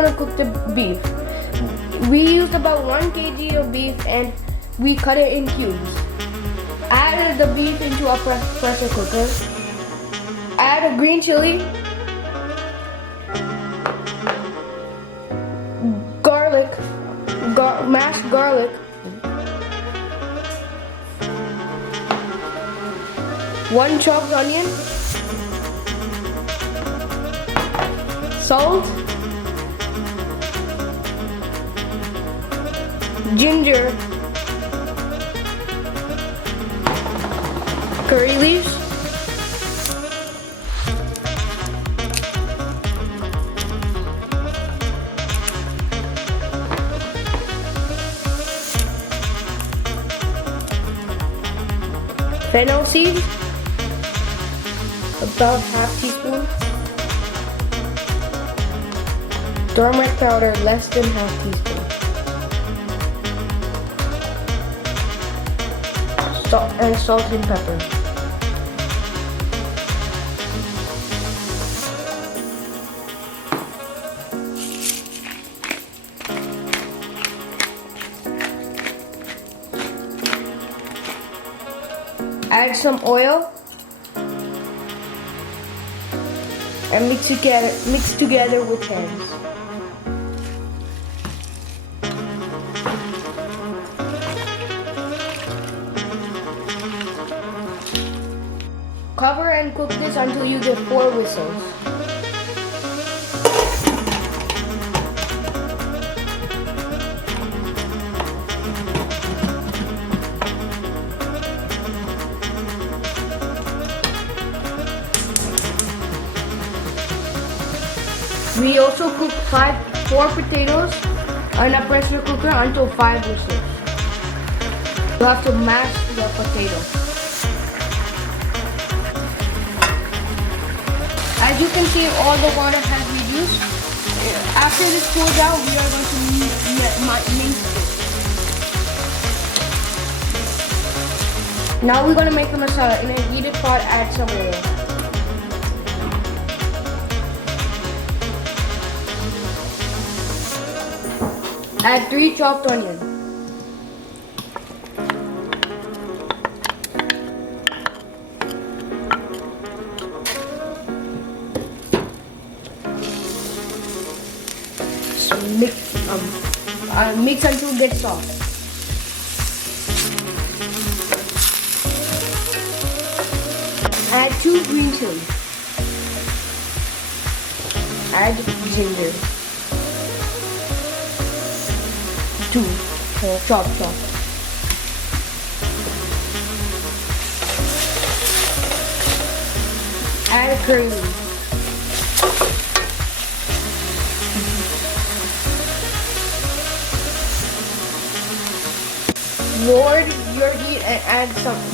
gonna cook the beef. We used about 1 kg of beef and we cut it in cubes. Add the beef into a pressure cooker. Add a green chili, garlic, mashed garlic, 1 chopped onion, salt, ginger, curry leaves, fennel seeds, about half teaspoon, turmeric powder less than half teaspoon, salt and pepper. Add some oil and mix together with hands. Cover and cook this until you get 4 whistles. We also cook 4 potatoes in a pressure cooker until 5 whistles. You have to mash the potato. As you can see, all the water has reduced. After this cools out, we are going to mince it. Now we're going to make the masala. In a heated pot, add some oil. Add 3 chopped onions. Mix until it gets soft. Add 2 green chilies. Add ginger. 2 chopped. Add curry leaves. Lower your heat and add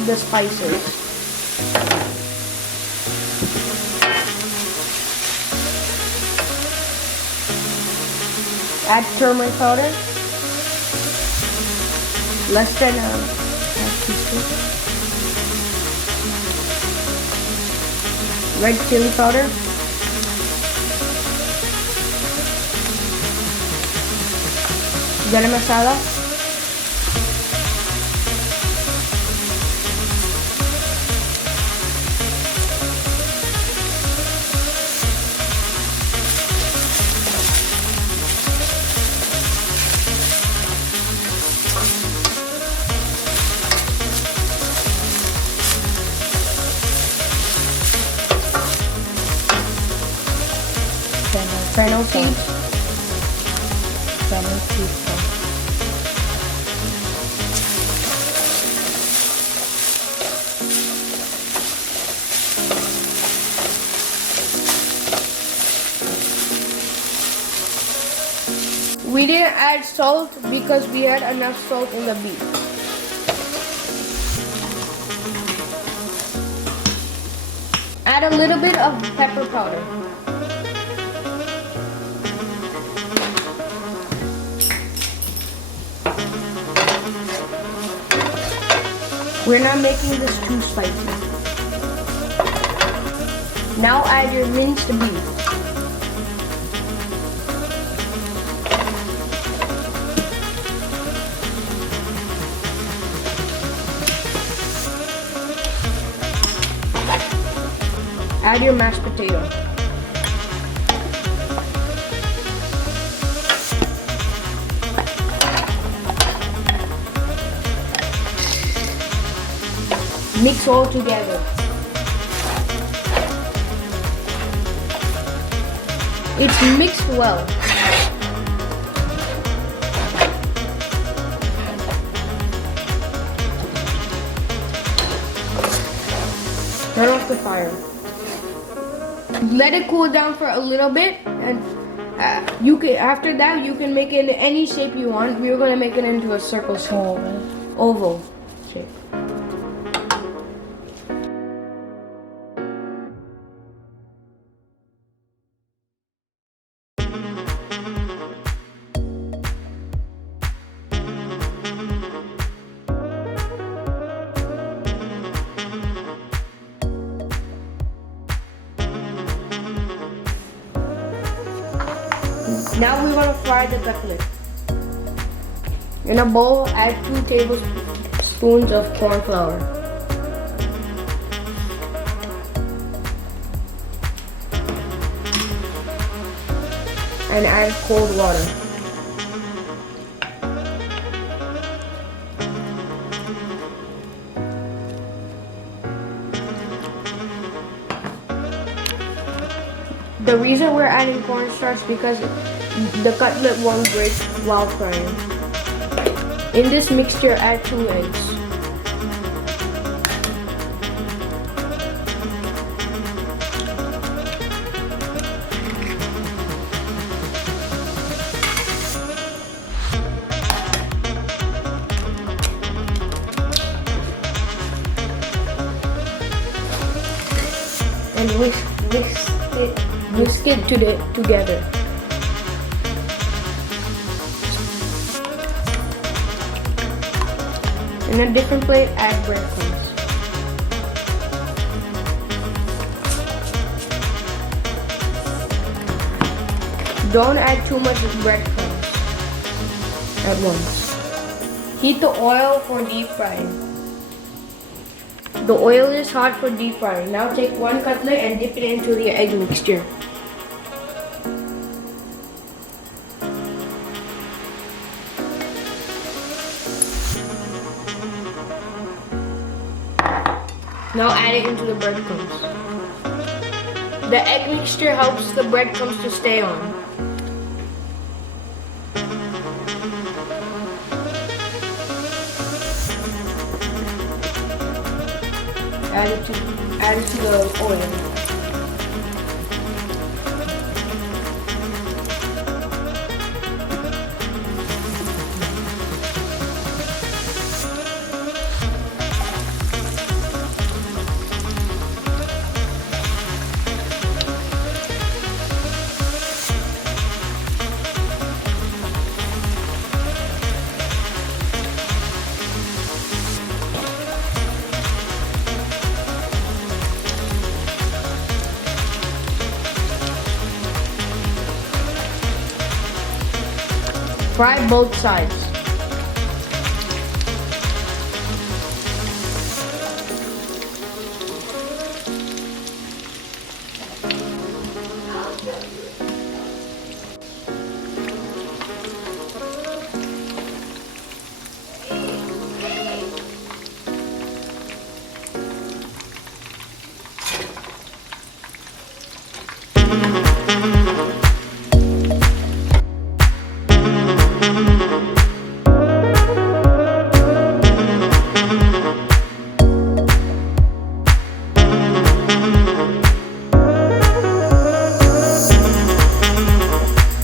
the spices. Add turmeric powder, less than half teaspoon. Red chili powder, garam masala, fennel seeds, we didn't add salt because we had enough salt in the beef. Add a little bit of pepper powder. We're not making this too spicy. Now add your minced beef. Add your mashed potato. Mix all together. It's mixed well. Turn off the fire. Let it cool down for a little bit, and after that you can make it in any shape you want. We're gonna make it into a circle shape, oval shape. Now we want to fry the cutlet. In a bowl, add 2 tablespoons of corn flour. And add cold water. The reason we're adding cornstarch is because the cutlet won't break while frying. In this mixture, add 2 eggs. And whisk it together. In a different plate, add breadcrumbs. Don't add too much breadcrumbs at once. Heat the oil for deep frying. The oil is hot for deep frying. Now take 1 cutlet and dip it into the egg mixture. Now add it into the breadcrumbs. The egg mixture helps the breadcrumbs to stay on. Add it to the oil. Fry both sides.